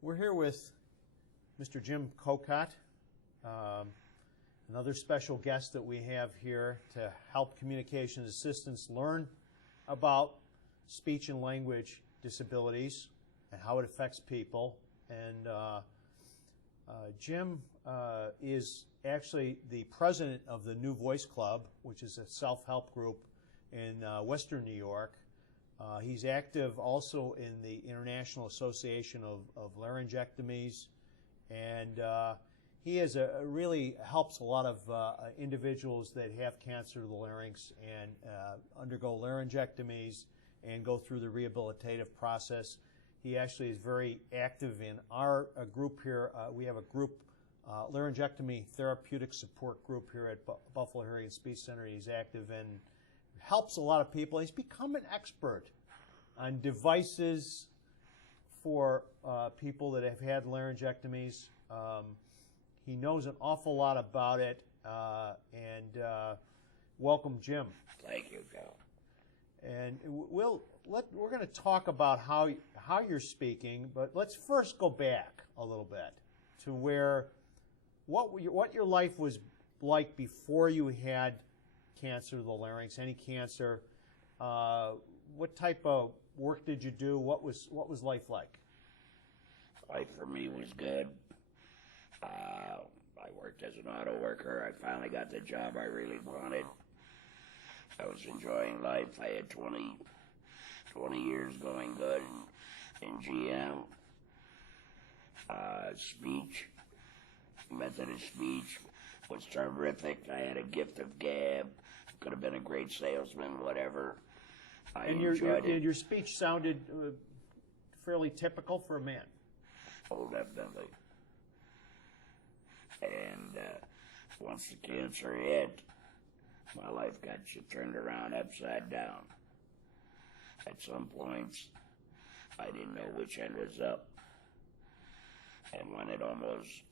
We're here with Mr. Jim Kokot, another special guest that we have here to help communication assistants learn about speech and language disabilities and how it affects people. And Jim is actually the president of the New Voice Club, which is a self-help group in Western New York. He's active also in the International Association of Laryngectomies, and he has really helps a lot of individuals that have cancer of the larynx and undergo laryngectomies and go through the rehabilitative process. He actually is very active in our group here. We have a group, Laryngectomy Therapeutic Support Group here at Buffalo Hearing and Speech Center. He's active in helps a lot of people. He's become an expert on devices for people that have had laryngectomies. He knows an awful lot about it, and welcome, Jim. Thank you, Joe. And we're going to talk about how you're speaking, but let's first go back a little bit to what your life was like before you had cancer of the larynx, any cancer. What type of work did you do? What was life like? Life for me was good. I worked as an auto worker. I finally got the job I really wanted. I was enjoying life. I had 20 years going good in GM. Speech, method of speech was terrific. I had a gift of gab. Could have been a great salesman, whatever. I enjoyed it. Your speech sounded fairly typical for a man. Oh, definitely. And once the cancer hit, my life got turned around upside down. At some points, I didn't know which end was up. And when it almost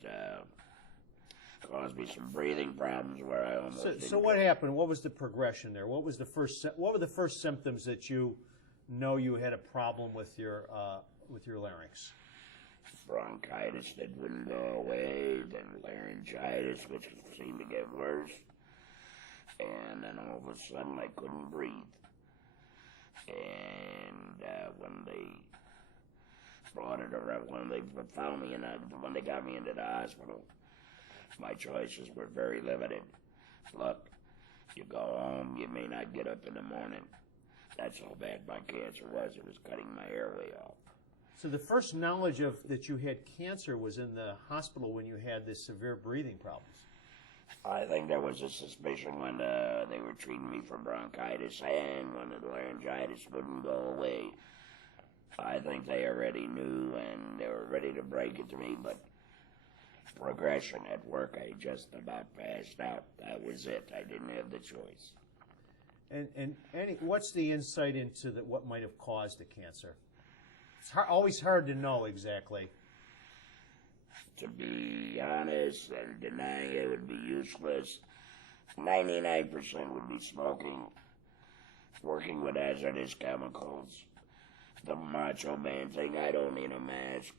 caused me some breathing problems where I almost So what happened? What was the progression there? What were the first symptoms that you know you had a problem with your larynx? Bronchitis that wouldn't go away, then laryngitis, which seemed to get worse, and then all of a sudden I couldn't breathe. And when they brought it around, when they found me when they got me into the hospital, my choices were very limited. Look, you go home, you may not get up in the morning. That's how bad my cancer was. It was cutting my airway off. So the first knowledge that you had cancer was in the hospital when you had this severe breathing problems. I think there was a suspicion when they were treating me for bronchitis and when the laryngitis wouldn't go away. I think they already knew and they were ready to break it to me, but progression at work, I just about passed out. That was it. I didn't have the choice. And what's the insight into what might have caused the cancer? It's always hard to know exactly. To be honest and denying it would be useless. 99% would be smoking, working with hazardous chemicals, the macho man thing, I don't need a mask,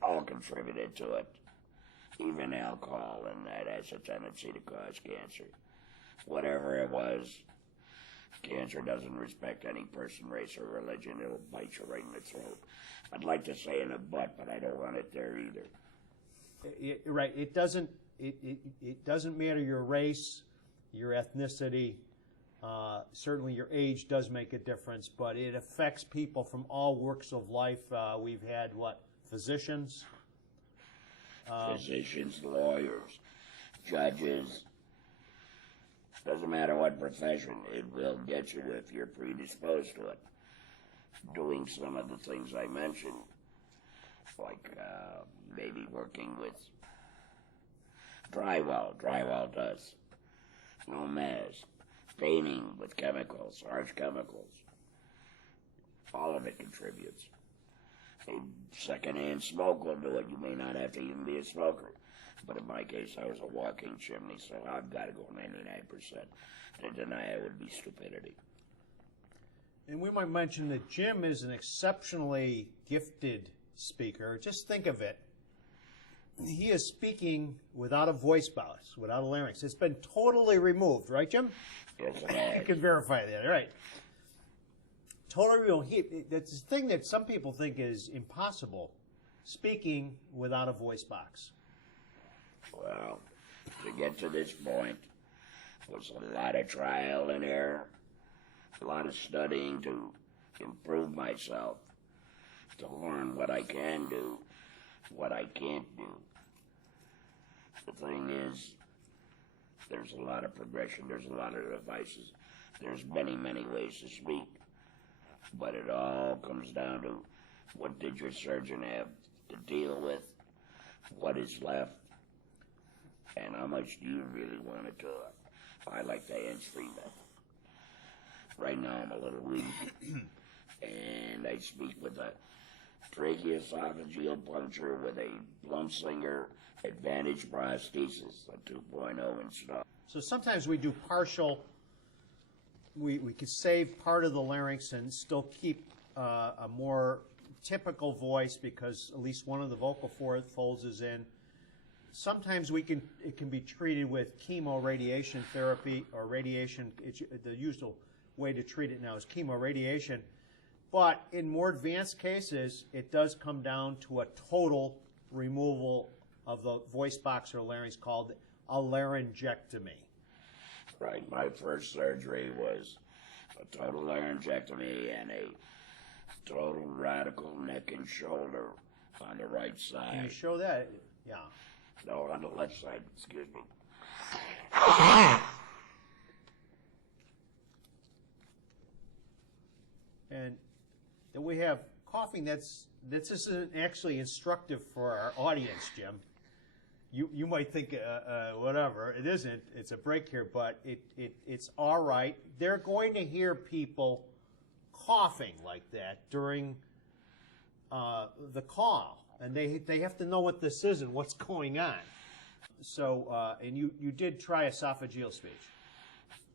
all contributed to it. Even alcohol, and that has a tendency to cause cancer. Whatever it was, cancer doesn't respect any person, race, or religion. It'll bite you right in the throat. I'd like to say in the butt, but I don't want it there either. Right. It doesn't matter your race, your ethnicity. Certainly your age does make a difference, but it affects people from all walks of life. We've had, physicians? Physicians, lawyers, judges. Doesn't matter what profession, it will get you if you're predisposed to it. Doing some of the things I mentioned, like maybe working with drywall does, no mask, painting with chemicals, harsh chemicals, all of it contributes. A secondhand smoke will do it. You may not have to even be a smoker. But in my case, I was a walking chimney, so I've got to go 99%. To deny it would be stupidity. And we might mention that Jim is an exceptionally gifted speaker, just think of it. He is speaking without a voice box, without a larynx. It's been totally removed, right, Jim? Yes, it has. You can verify that, right? Totally removed. That's the thing that some people think is impossible, speaking without a voice box. Well, to get to this point was a lot of trial and error, a lot of studying to improve myself, to learn what I can do, what I can't do. The thing is, there's a lot of progression, there's a lot of devices, there's many, many ways to speak, but it all comes down to what did your surgeon have to deal with, what is left, and how much do you really want to talk. I like the hands-free method. Right now I'm a little weak, and I speak with a tracheoesophageal puncture with a Blumsinger Advantage prosthesis, a 2.0 install. So sometimes we do partial, we could save part of the larynx and still keep a more typical voice because at least one of the vocal folds is in. Sometimes it can be treated with chemoradiation therapy or radiation. The usual way to treat it now is chemoradiation. But in more advanced cases, it does come down to a total removal of the voice box or larynx called a laryngectomy. Right, my first surgery was a total laryngectomy and a total radical neck and shoulder on the right side. Can you show that? Yeah. No, on the left side, excuse me. And then we have coughing. This isn't actually instructive for our audience, Jim. You might think whatever. It isn't. It's a break here, but it's all right. They're going to hear people coughing like that during the call. And they have to know what this is and what's going on. So, and you did try esophageal speech.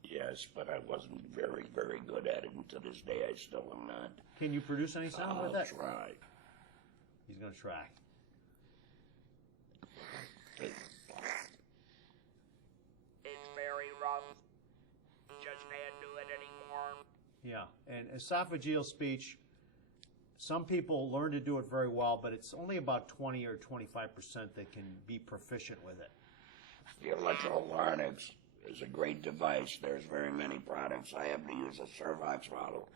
Yes, but I wasn't very, very good at it, and to this day I still am not. Can you produce any sound with that? I'll try. He's going to try. It's very rough. Just can't do it anymore. Yeah, and esophageal speech, some people learn to do it very well, but it's only about 20 or 25% that can be proficient with it. The electrolarynx is a great device. There's very many products. I happen to use a Servox model